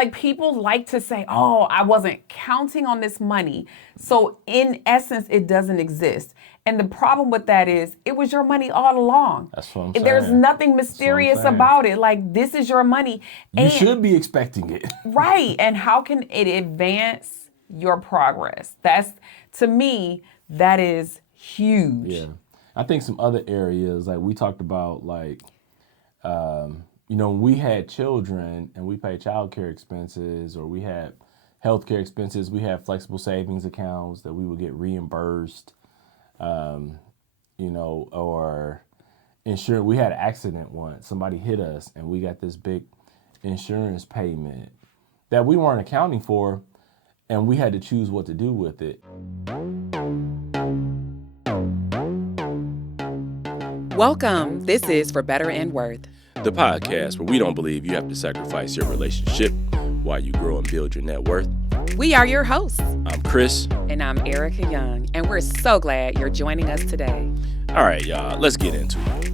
Like people like to say, oh, I wasn't counting on this money. So in essence, it doesn't exist. And the problem with that is it was your money all along. That's what I'm saying. There's nothing That's what I'm mysterious saying. about it. Like this is your money. You should be expecting it. Right. And how can it advance your progress? That's, to me, that is huge. Yeah. I think some other areas, like we talked about, like, when we had children and we paid childcare expenses or we had healthcare expenses, we had flexible savings accounts that we would get reimbursed, or insurance. We had an accident once. Somebody hit us and we got this big insurance payment that we weren't accounting for, and we had to choose what to do with it. Welcome. This is For Better and Worth, the podcast where we don't believe you have to sacrifice your relationship while you grow and build your net worth. We are your hosts. I'm Chris. And I'm Ericka Young, and we're so glad you're joining us today. All right, y'all, let's get into it.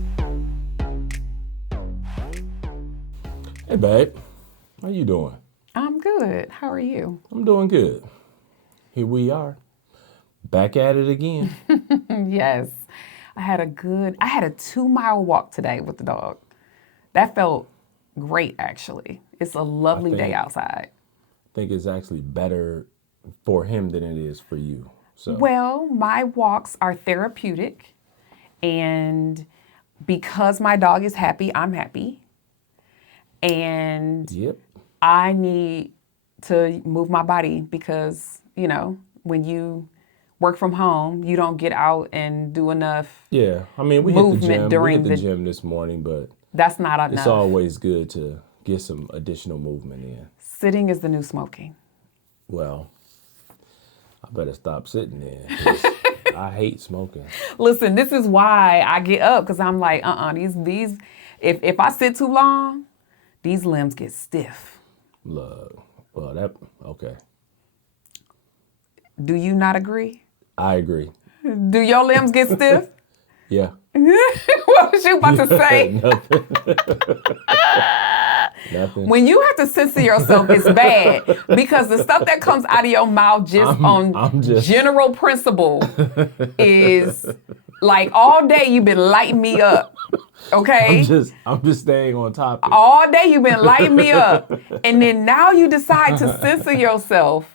Hey, babe. How you doing? I'm good. How are you? I'm doing good. Here we are. Back at it again. Yes. I had a 2-mile walk today with the dog. That felt great, actually. It's a lovely day outside. I think it's actually better for him than it is for you. So. Well, my walks are therapeutic. And because my dog is happy, I'm happy. And Yep. I need to move my body because, when you work from home, you don't get out and do enough. Yeah, I mean, we hit the gym. Gym this morning, but that's not enough. It's always good to get some additional movement in. Sitting is the new smoking. Well, I better stop sitting there. 'Cause I hate smoking. Listen, this is why I get up, because I'm like, these, if I sit too long, these limbs get stiff. Look, okay. Do you not agree? I agree. Do your limbs get stiff? Yeah. What was you about to say? Nothing. When you have to censor yourself, it's bad because the stuff that comes out of your mouth on general principle is like all day you've been lighting me up. Okay? I'm just staying on topic. All day you've been lighting me up. And then now you decide to censor yourself.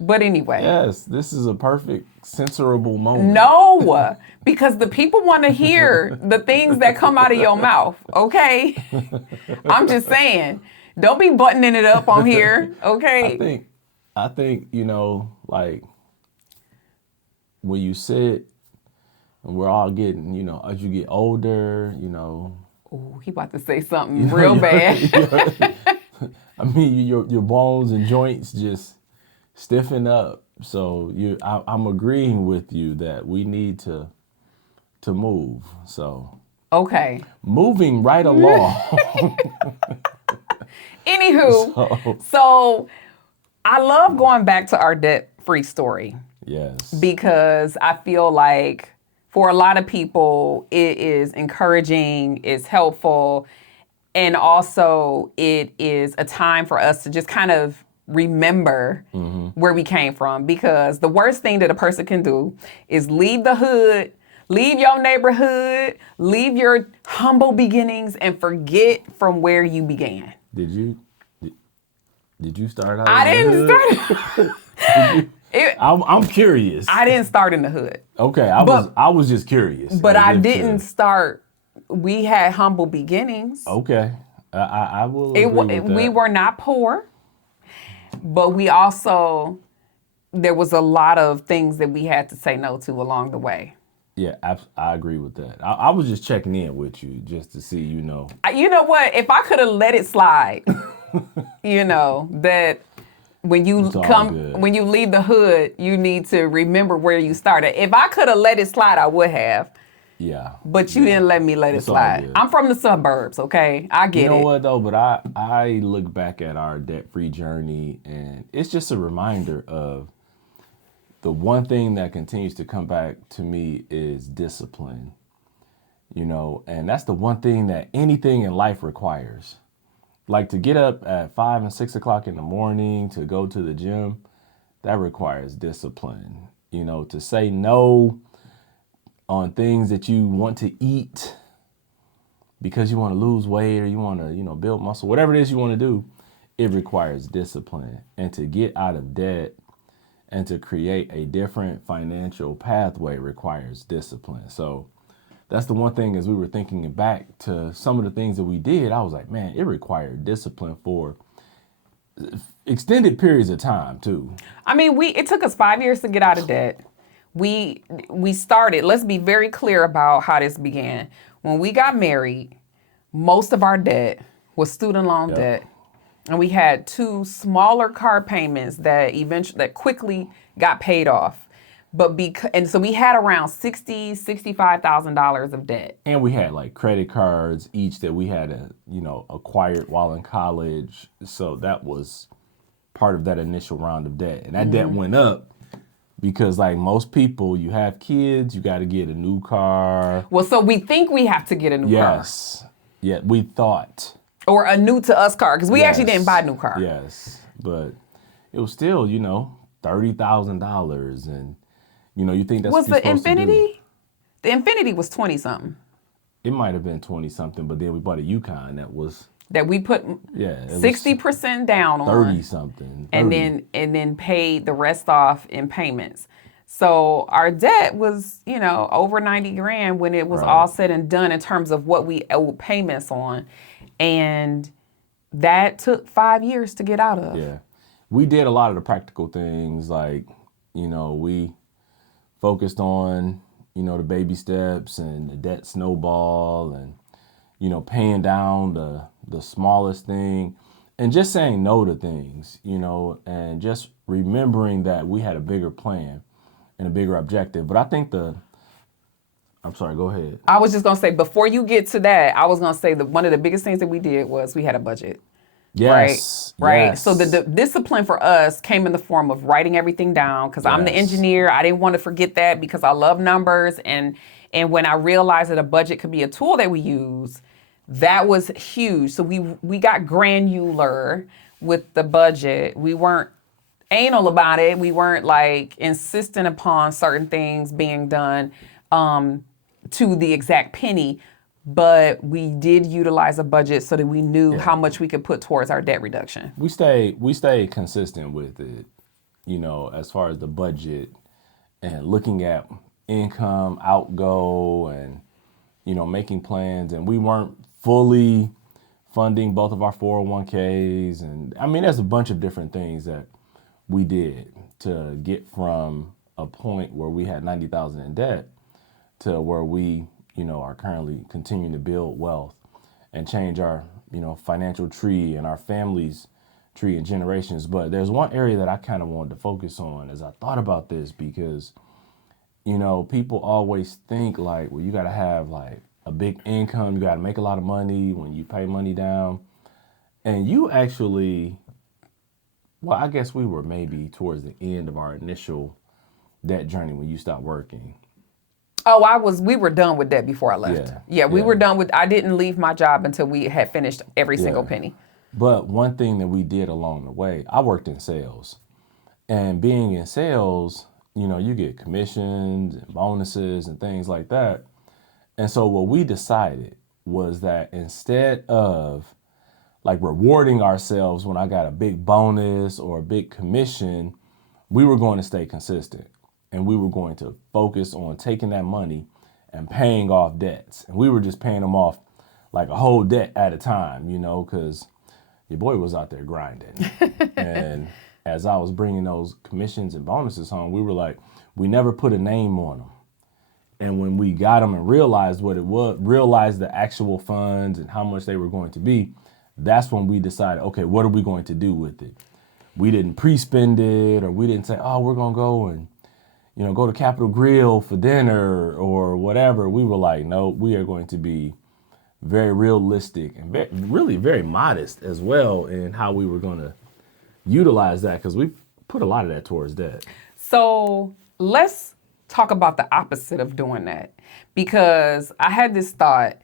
But anyway. Yes, this is a perfect censorable moment. No, because the people want to hear the things that come out of your mouth, okay? I'm just saying, don't be buttoning it up on here, okay? I think, like when you sit and we're all getting, as you get older, Oh, he about to say something real bad. I mean, your bones and joints just stiffen up. So I'm agreeing with you that we need to move. So okay, moving right along. Anywho, so I love going back to our debt-free story. Yes. Because I feel like for a lot of people, it is encouraging, it's helpful, and also it is a time for us to just kind of remember where we came from, because the worst thing that a person can do is leave the hood, leave your neighborhood, leave your humble beginnings, and forget from where you began. Did you start out? I didn't start. I'm curious. I didn't start in the hood. Okay, I was just curious. But I didn't start. We had humble beginnings. Okay, I will agree with that. We were not poor. But we also, there was a lot of things that we had to say no to along the way. Yeah, I agree with that. I was just checking in with you just to see, You know what? If I could have let it slide, that when you when you leave the hood, you need to remember where you started. If I could have let it slide, I would have. Yeah. But you didn't let me let it slide. I'm from the suburbs, okay? I get it. You know what, though? But I look back at our debt-free journey, and it's just a reminder of the one thing that continues to come back to me is discipline. And that's the one thing that anything in life requires Like to get up at 5 and 6 o'clock in the morning to go to the gym, that requires discipline. You know, to say no on things that you want to eat because you want to lose weight or you want to, build muscle, whatever it is you want to do, it requires discipline. And to get out of debt and to create a different financial pathway requires discipline. So that's the one thing as we were thinking back to some of the things that we did, I was like, man, it required discipline for extended periods of time too. I mean, it took us 5 years to get out of debt. We started, let's be very clear about how this began. When we got married, most of our debt was student loan debt. And we had 2 smaller car payments that quickly got paid off. And so we had around $65,000 of debt. And we had like credit cards each that we had acquired while in college. So that was part of that initial round of debt. And that debt went up because like most people, you have kids, you got to get a new car. Well, so we think we have to get a new car. Yes. Yeah, we thought. Or a new to us car, because we actually didn't buy a new car. Yes. But it was still, $30,000 and you think that's was what the you're supposed to do. Infinity? The Infinity was 20 something. It might have been 20 something, but then we bought a Yukon that we put 60% down on 30 something. And then paid the rest off in payments. So our debt was, over 90 grand when it was all said and done in terms of what we owed payments on. And that took 5 years to get out of. Yeah. We did a lot of the practical things like, we focused on, the baby steps and the debt snowball and, paying down the smallest thing and just saying no to things, and just remembering that we had a bigger plan and a bigger objective. But I think I'm sorry, go ahead. I was just going to say, before you get to that, I was going to say that one of the biggest things that we did was we had a budget. Yes. Right. Yes. So the discipline for us came in the form of writing everything down because I'm the engineer. I didn't want to forget that because I love numbers. And when I realized that a budget could be a tool that we use, that was huge. So we got granular with the budget. We weren't anal about it. We weren't like insistent upon certain things being done to the exact penny. But we did utilize a budget so that we knew how much we could put towards our debt reduction. We stayed consistent with it, as far as the budget and looking at income, outgo, and, making plans. And we weren't fully funding both of our 401ks. And I mean, there's a bunch of different things that we did to get from a point where we had $90,000 in debt to where we are currently continuing to build wealth and change our, financial tree and our family's tree and generations. But there's one area that I kind of wanted to focus on as I thought about this because, people always think like, well, you got to have like a big income. You got to make a lot of money when you pay money down. And you actually, well, I guess we were maybe towards the end of our initial debt journey when you stopped working. Oh, we were done with that before I left. Yeah, we were done I didn't leave my job until we had finished every single penny. But one thing that we did along the way, I worked in sales. And being in sales, you get commissions and bonuses and things like that. And so what we decided was that instead of like rewarding ourselves when I got a big bonus or a big commission, we were going to stay consistent. And we were going to focus on taking that money and paying off debts. And we were just paying them off like a whole debt at a time, because your boy was out there grinding. And as I was bringing those commissions and bonuses home, we were like, we never put a name on them. And when we got them and realized what it was, realized the actual funds and how much they were going to be, that's when we decided, okay, what are we going to do with it? We didn't pre-spend it, or we didn't say, oh, we're going to go and go to Capitol Grill for dinner or whatever. We were like, no, we are going to be very realistic and really very modest as well in how we were going to utilize that because we put a lot of that towards debt. So let's talk about the opposite of doing that because I had this thought.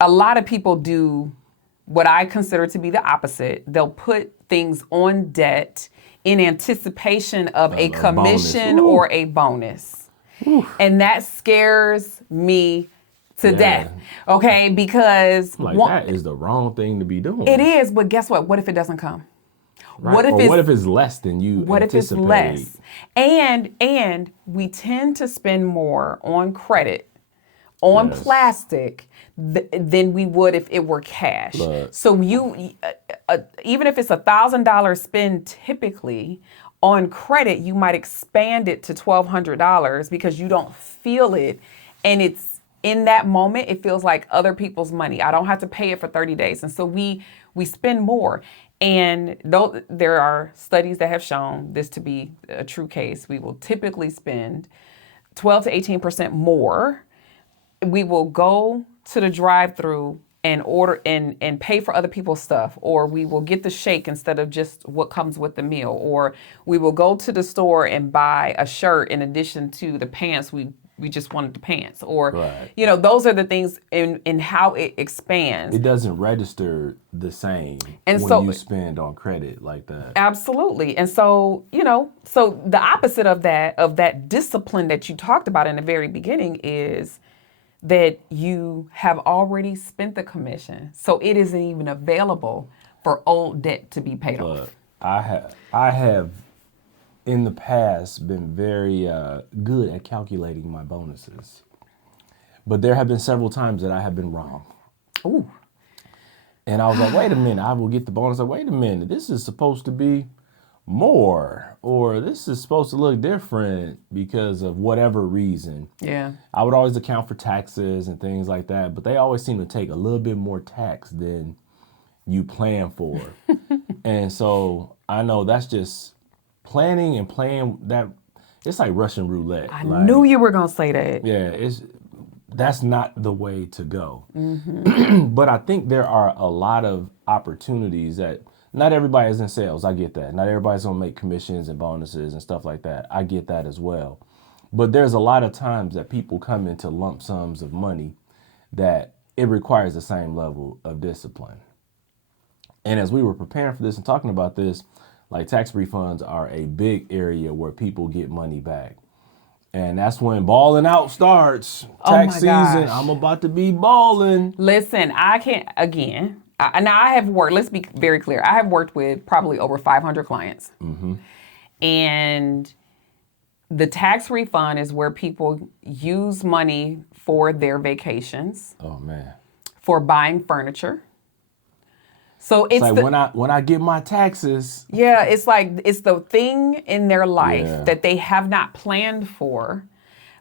A lot of people do what I consider to be the opposite. They'll put things on debt in anticipation of a commission or a bonus. And that scares me to death. Okay, because that is the wrong thing to be doing. It is, but guess what? What if it doesn't come? Right. What if it's less than you What anticipate? if it's less? And we tend to spend more on credit, on plastic, than we would if it were cash. Look. So you, even if it's $1,000 spend typically on credit, you might expand it to $1,200 because you don't feel it. And it's in that moment, it feels like other people's money. I don't have to pay it for 30 days. And so we spend more. And though there are studies that have shown this to be a true case, we will typically spend 12 to 18% more. We will go to the drive-through and order and pay for other people's stuff, or we will get the shake instead of just what comes with the meal, or we will go to the store and buy a shirt in addition to the pants we just wanted the pants, or those are the things in how it expands. It doesn't register the same and when you spend on credit like that. Absolutely. And so, so the opposite of that discipline that you talked about in the very beginning is that you have already spent the commission. So it isn't even available for old debt to be paid off. I have in the past been very good at calculating my bonuses. But there have been several times that I have been wrong. Ooh. And I was like, wait a minute, I will get the bonus. Like, wait a minute, this is supposed to be more, or this is supposed to look different because of whatever reason. Yeah. I would always account for taxes and things like that, but they always seem to take a little bit more tax than you plan for. And so I know that's just planning and playing that. It's like Russian roulette. I knew you were going to say that. Yeah, that's not the way to go. Mm-hmm. But I think there are a lot of opportunities that not everybody is in sales. I get that. Not everybody's going to make commissions and bonuses and stuff like that. I get that as well. But there's a lot of times that people come into lump sums of money that it requires the same level of discipline. And as we were preparing for this and talking about this, like tax refunds are a big area where people get money back. And that's when balling out starts. Tax season, I'm about to be balling. Listen, I can't, again, now I have worked, let's be very clear. I have worked with probably over 500 clients. Mm-hmm. And the tax refund is where people use money for their vacations. Oh, man. For buying furniture. So it's like when I get my taxes. Yeah, it's like it's the thing in their life that they have not planned for,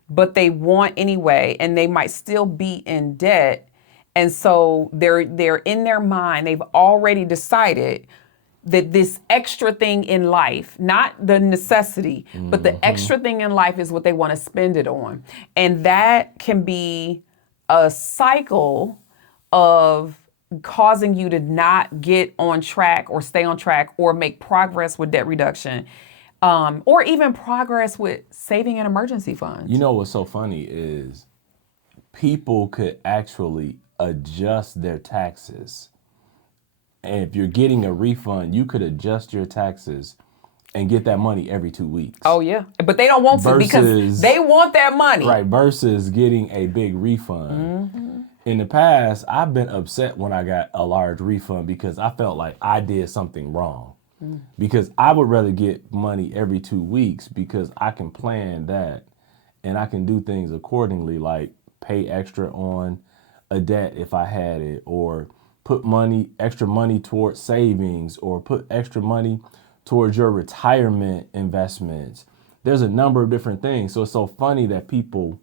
but they want anyway, and they might still be in debt. And so they're in their mind, they've already decided that this extra thing in life, not the necessity, but the extra thing in life is what they want to spend it on. And that can be a cycle of causing you to not get on track or stay on track or make progress with debt reduction, or even progress with saving an emergency fund. You know what's so funny is people could actually adjust their taxes. And if you're getting a refund, you could adjust your taxes and get that money every 2 weeks. Oh, yeah. But they don't want to because they want that money. Right, versus getting a big refund. Mm-hmm. In the past, I've been upset when I got a large refund because I felt like I did something wrong. Mm. Because I would rather get money every 2 weeks because I can plan that and I can do things accordingly, like pay extra on a debt if I had it, or put extra money towards savings, or put extra money towards your retirement investments. There's a number of different things. So it's so funny that people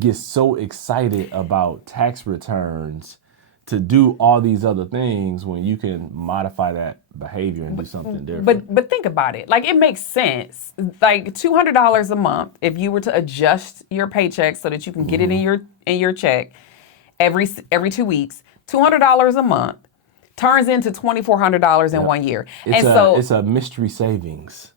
get so excited about tax returns to do all these other things when you can modify that behavior and do something different. But think about it. Like, it makes sense. Like $200 a month, if you were to adjust your paycheck so that you can get it in your check every 2 weeks, $200 a month turns into $2,400 in 1 year. It's a mystery savings.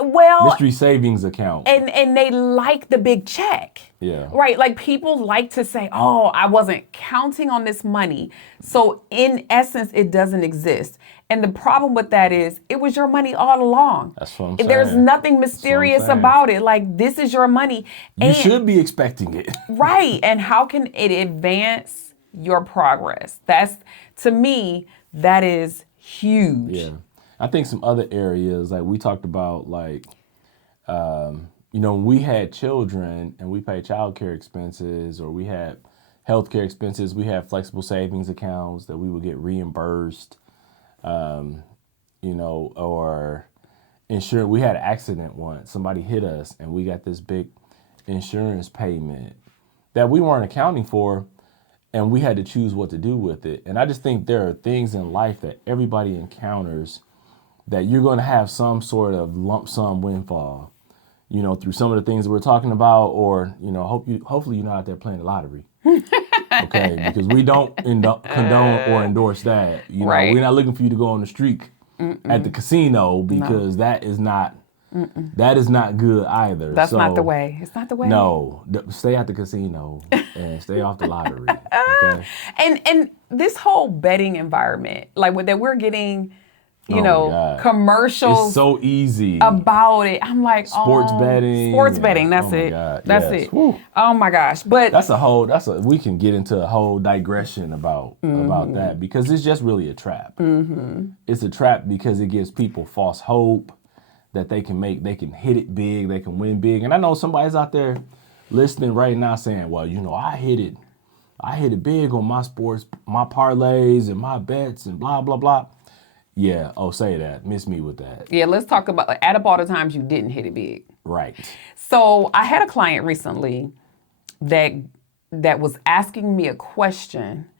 Well, Mystery savings account. and they like the big check. Yeah. Right. Like people like to say, oh, I wasn't counting on this money. So in essence, it doesn't exist. And the problem with that is it was your money all along. That's what I'm saying. There's nothing mysterious about it. Like this is your money. You should be expecting it. Right. And how can it advance your progress? That's, to me, that is huge. Yeah. I think some other areas, like we talked about, like, when we had children and we paid childcare expenses or we had healthcare expenses, we had flexible savings accounts that we would get reimbursed, or insurance. We had an accident once. Somebody hit us and we got this big insurance payment that we weren't accounting for, and we had to choose what to do with it. And I just think there are things in life that everybody encounters that you're going to have some sort of lump sum windfall, through some of the things that we're talking about, or, hopefully you're not out there playing the lottery. Okay, because we don't condone or endorse that. Right. We're not looking for you to go on the streak at the casino, because that is not good either. That's not the way. It's not the way. No, stay at the casino and stay off the lottery. Okay. And this whole betting environment, like that we're getting, commercials. It's so easy about it. I'm like, sports betting. Sports betting. That's it. God, that's yes. it. Woo. Oh my gosh. But we can get into a whole digression about that, because it's just really a trap. It's a trap because it gives people false hope that they can hit it big, they can win big. And I know somebody's out there listening right now saying, well, I hit it big on my sports, my parlays and my bets and blah, blah, blah. Yeah, say that. Miss me with that. Yeah, let's talk about, add up all the times you didn't hit it big. Right. So I had a client recently that was asking me a question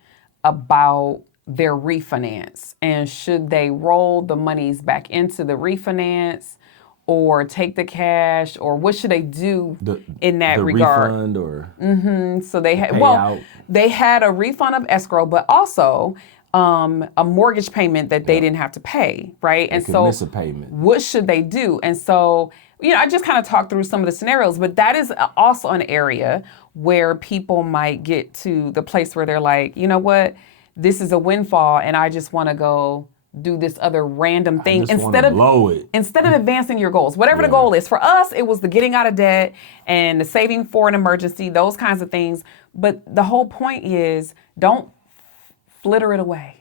about their refinance, and should they roll the monies back into the refinance or take the cash, or what should they do in that regard? Refund or so they had a refund of escrow, but also a mortgage payment that they didn't have to pay, right? They could miss a payment. What should they do? And so, I just kind of talked through some of the scenarios, but that is also an area where people might get to the place where they're like, you know what, this is a windfall, and I just want to go do this other random thing instead of advancing your goals, whatever the goal is. For us, it was the getting out of debt and the saving for an emergency, those kinds of things. But the whole point is, don't flitter it away.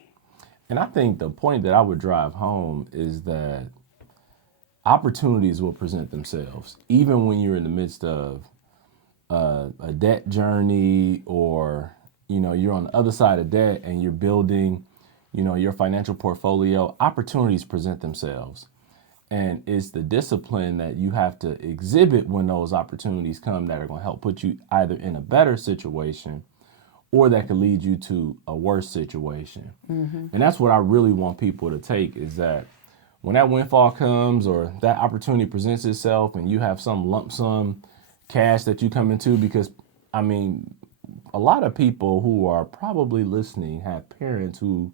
And I think the point that I would drive home is that opportunities will present themselves, even when you're in the midst of a debt journey, or you're on the other side of debt and you're building your financial portfolio. Opportunities present themselves, and it's the discipline that you have to exhibit when those opportunities come that are going to help put you either in a better situation or that could lead you to a worse situation. And that's what I really want people to take, is that when that windfall comes or that opportunity presents itself and you have some lump sum cash that you come into, because a lot of people who are probably listening have parents who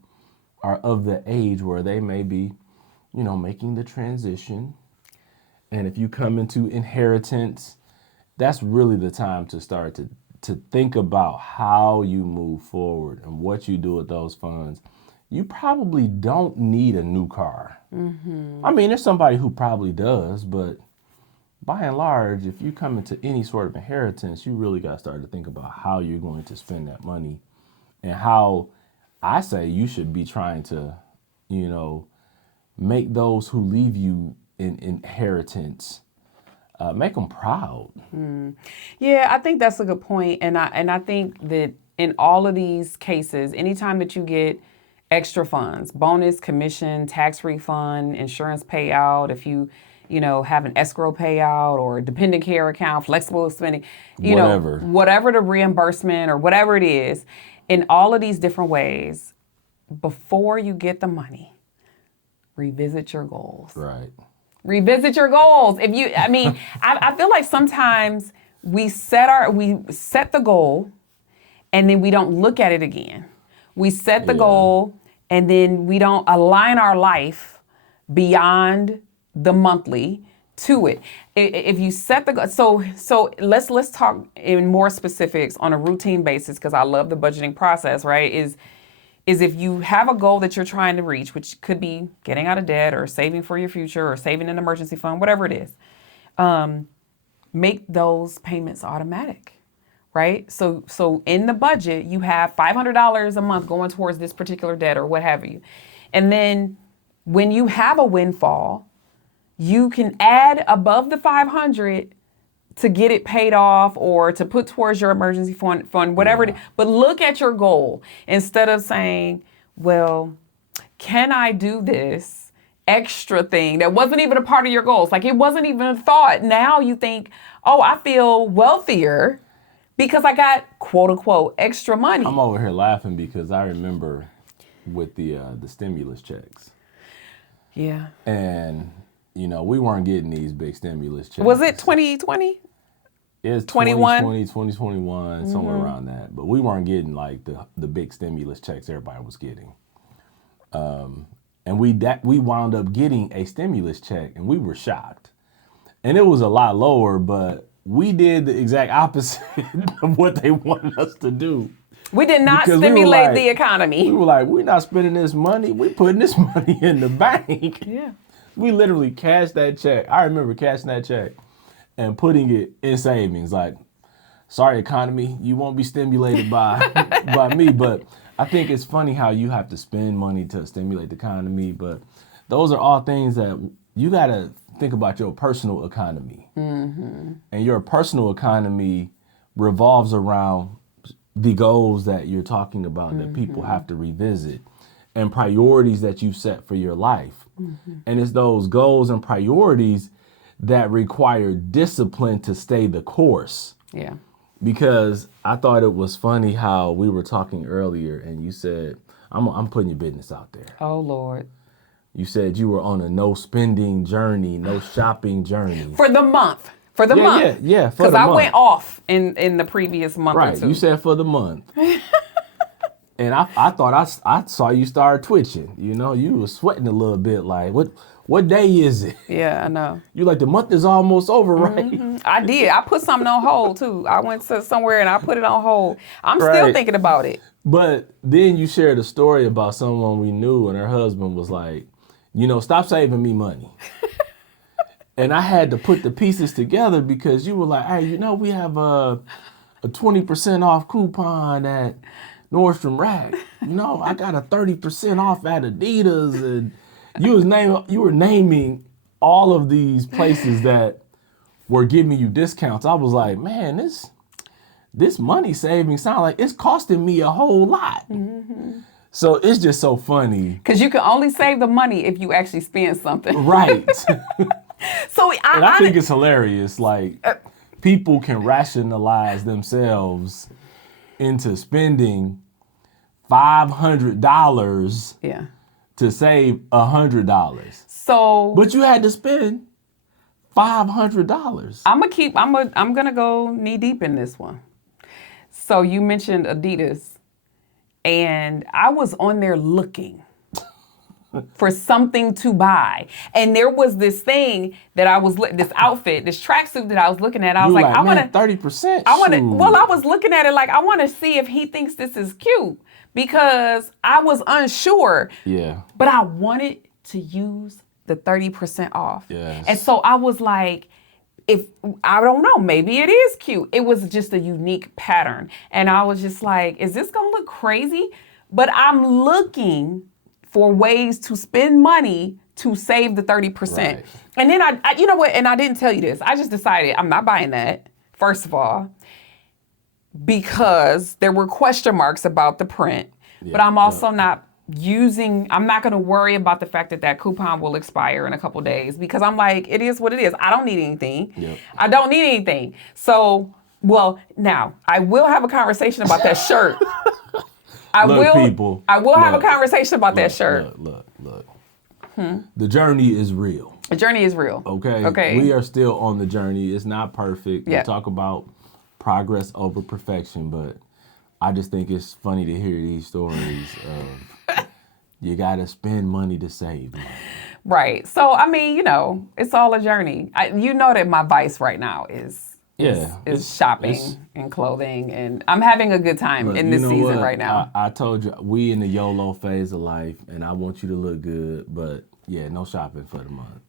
are of the age where they may be, making the transition. And if you come into inheritance, that's really the time to start to think about how you move forward and what you do with those funds. You probably don't need a new car. There's somebody who probably does, but by and large, if you come into any sort of inheritance, you really got to start to think about how you're going to spend that money, and how I say you should be trying to, make those who leave you in inheritance, make them proud. Yeah, I think that's a good point. And I think that in all of these cases, anytime that you get extra funds, bonus, commission, tax refund, insurance payout, if you have an escrow payout or a dependent care account, flexible spending, whatever the reimbursement or whatever it is, in all of these different ways, before you get the money, revisit your goals. Right. Revisit your goals. I feel like sometimes we set the goal and then we don't look at it again. We set the goal and then we don't align our life beyond the monthly to it. If you set the goal, so let's talk in more specifics on a routine basis, because I love the budgeting process, right? Is if you have a goal that you're trying to reach, which could be getting out of debt or saving for your future or saving an emergency fund, whatever it is, make those payments automatic, right? So in the budget, you have $500 a month going towards this particular debt or what have you. And then when you have a windfall, you can add above the 500 to get it paid off or to put towards your emergency fund, whatever it is. But look at your goal instead of saying, well, can I do this extra thing that wasn't even a part of your goals? Like, it wasn't even a thought. Now you think, oh, I feel wealthier because I got, quote unquote, extra money. I'm over here laughing because I remember with the stimulus checks. Yeah. And, you know, we weren't getting these big stimulus checks. Was it 2020? It's 21? 2021, somewhere around that. But we weren't getting like the big stimulus checks everybody was getting. And we wound up getting a stimulus check and we were shocked. And it was a lot lower, but we did the exact opposite of what they wanted us to do. We did not Because stimulate the economy. We were like, we're not spending this money. We're putting this money in the bank. Yeah. We literally cashed that check. I remember cashing that check and putting it in savings. Like, sorry, economy, you won't be stimulated by me. But I think it's funny how you have to spend money to stimulate the economy. But those are all things that you got to think about your personal economy. Mm-hmm. And your personal economy revolves around the goals that you're talking about that people have to revisit and priorities that you set for your life. Mm-hmm. And it's those goals and priorities that require discipline to stay the course. Yeah. Because I thought it was funny how we were talking earlier and you said, I'm putting your business out there. Oh, Lord. You said you were on a no spending journey, no shopping journey. For the month. For the month. Yeah, for the month. Because I went off in the previous month or two. Right, you said for the month. And I thought I saw you start twitching. You know, you were sweating a little bit like, what day is it? Yeah, I know. You like, the month is almost over, right? Mm-hmm. I did. I put something on hold, too. I went to somewhere and I put it on hold. I'm still Right. thinking about it. But then you shared a story about someone we knew and her husband was like, you know, stop saving me money. And I had to put the pieces together because you were like, hey, you know, we have a 20% off coupon at Nordstrom Rack. You know, I got a 30% off at Adidas. And you were naming all of these places that were giving you discounts. I was like, man, this money saving sound like it's costing me a whole lot. Mm-hmm. So it's just so funny. Because you can only save the money if you actually spend something. Right. So I think it's hilarious. Like, people can rationalize themselves into spending $500 yeah. to save $100. So But you had to spend $500. I'm gonna go knee deep in this one. So you mentioned Adidas, and I was on there looking for something to buy, and there was this thing that I was this outfit, this tracksuit that I was looking at. I was like, I want to 30%. I want to. Well, I was looking at it like I want to see if he thinks this is cute because I was unsure. Yeah. But I wanted to use the 30% off. Yes. And so I was like, if I don't know, maybe it is cute. It was just a unique pattern. And I was just like, is this going to look crazy? But I'm looking for ways to spend money to save the 30%. Right. And then I you know what? And I didn't tell you this. I just decided I'm not buying that, first of all, because there were question marks about the print. Yeah, but I'm also not going to worry about the fact that coupon will expire in a couple days because I'm like, it is what it is. I don't need anything. Yep. I don't need anything. So, well, now I will have a conversation about that shirt. I will have a conversation about that shirt. Look. The journey is real. The journey is real. Okay. We are still on the journey. It's not perfect. Yeah. We talk about progress over perfection, but I just think it's funny to hear these stories of You got to spend money to save money. Right. So, I mean, it's all a journey. You know that my vice right now is shopping and clothing, and I'm having a good time in this season right now. I told you, we in the YOLO phase of life, and I want you to look good, but yeah, no shopping for the month,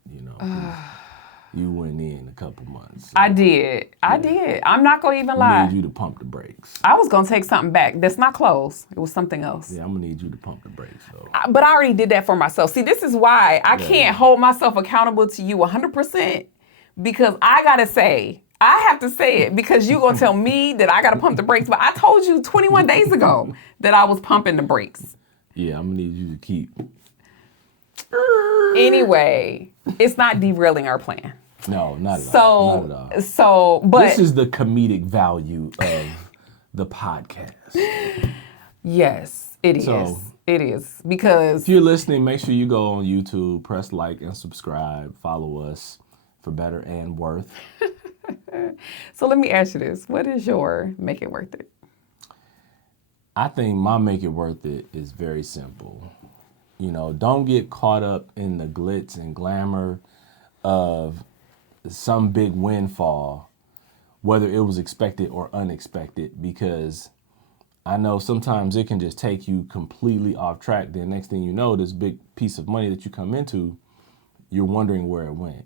You went in a couple months. So. I did. I'm not going to even lie. I need you to pump the brakes. I was going to take something back. That's not clothes. It was something else. Yeah, I'm going to need you to pump the brakes. So. But I already did that for myself. See, this is why I can't hold myself accountable to you 100%, because I have to say it, because you're going to tell me that I got to pump the brakes. But I told you 21 days ago that I was pumping the brakes. Yeah, I'm going to need you to keep. Anyway, it's not derailing our plan. No, not at all. Not at all. But this is the comedic value of the podcast. Yes, it is. It is, because if you're listening, make sure you go on YouTube, press like and subscribe, follow us for better and worth. So let me ask you this: what is your make it worth it? I think my make it worth it is very simple. Don't get caught up in the glitz and glamour of some big windfall, whether it was expected or unexpected, because I know sometimes it can just take you completely off track. Then next thing you know, this big piece of money that you come into, you're wondering where it went.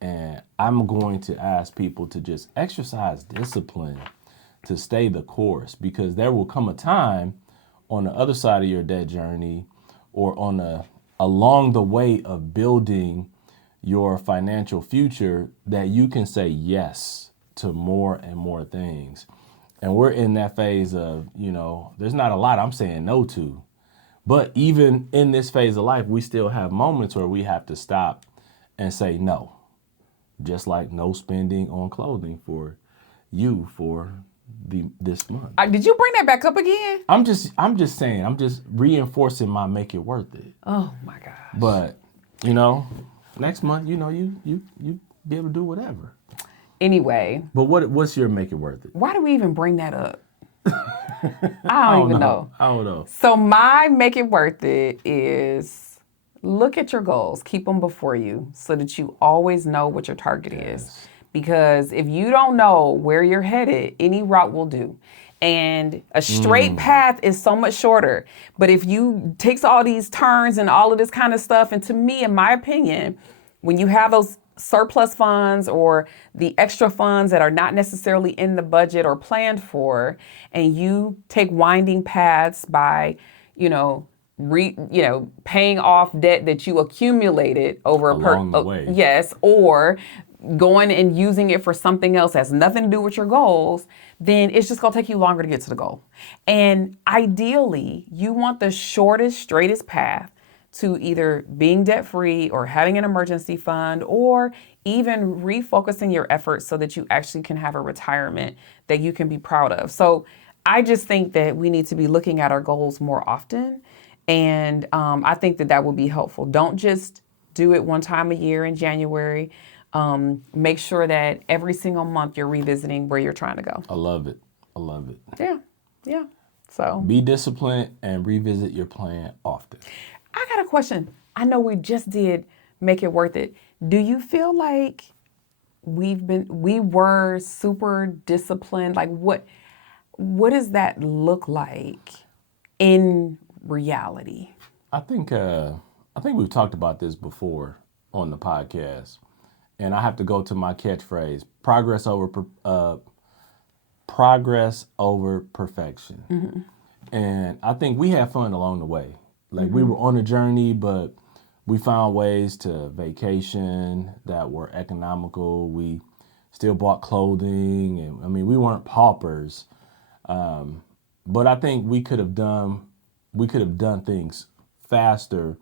And I'm going to ask people to just exercise discipline to stay the course, because there will come a time on the other side of your debt journey, or along the way of building your financial future, that you can say yes to more and more things. And we're in that phase of, there's not a lot I'm saying no to. But even in this phase of life, we still have moments where we have to stop and say no. Just like no spending on clothing for you for this month. Did you bring that back up again? I'm just saying, I'm just reinforcing my make it worth it. Oh my gosh. But, next month, you be able to do whatever. Anyway. But what's your make it worth it? Why do we even bring that up? I don't even know. I don't know. So my make it worth it is look at your goals, keep them before you so that you always know what your target is. Because if you don't know where you're headed, any route will do. And a straight path is so much shorter. But if you takes all these turns and all of this kind of stuff, and to me, in my opinion, when you have those surplus funds or the extra funds that are not necessarily in the budget or planned for, and you take winding paths by, paying off debt that you accumulated over along the way. Yes, or going and using it for something else that has nothing to do with your goals, then it's just going to take you longer to get to the goal. And ideally, you want the shortest, straightest path to either being debt-free or having an emergency fund, or even refocusing your efforts so that you actually can have a retirement that you can be proud of. So I just think that we need to be looking at our goals more often. And I think that will be helpful. Don't just do it one time a year in January. Make sure that every single month you're revisiting where you're trying to go. I love it. Yeah. So be disciplined and revisit your plan often. I got a question. I know we just did make it worth it. Do you feel like we were super disciplined? Like what does that look like in reality? I think we've talked about this before on the podcast. And I have to go to my catchphrase: progress over perfection. Mm-hmm. And I think we had fun along the way. Like we were on a journey, but we found ways to vacation that were economical. We still bought clothing, and we weren't paupers. But I think we could have done things faster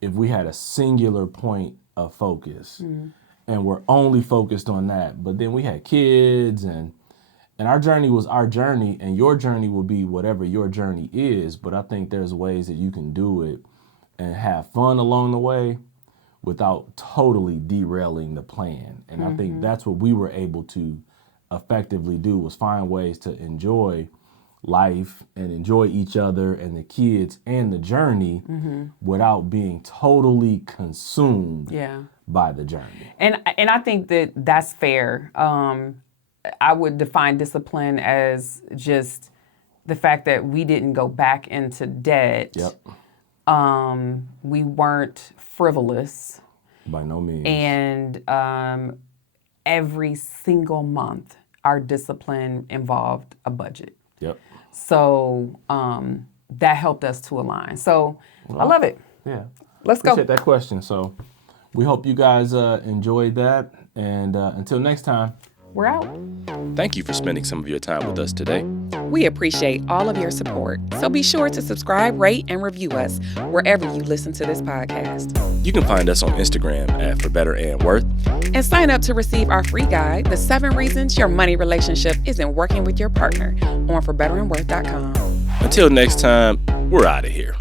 if we had a singular point of focus. And we're only focused on that. But then we had kids, and our journey was our journey, and your journey will be whatever your journey is. But I think there's ways that you can do it and have fun along the way without totally derailing the plan. And I think that's what we were able to effectively do, was find ways to enjoy life and enjoy each other and the kids and the journey without being totally consumed Yeah. by the journey. And I think that that's fair. I would define discipline as just the fact that we didn't go back into debt. Yep. We weren't frivolous. By no means. And every single month, our discipline involved a budget. Yep. So that helped us to align. So I love it. Yeah. Let's go. Appreciate that question. So we hope you guys enjoyed that. And until next time. We're out. Thank you for spending some of your time with us today. We appreciate all of your support. So be sure to subscribe, rate, and review us wherever you listen to this podcast. You can find us on Instagram at For Better and Worth. And sign up to receive our free guide, The 7 Reasons Your Money Relationship Isn't Working with Your Partner, on forbetterandworth.com. Until next time, we're out of here.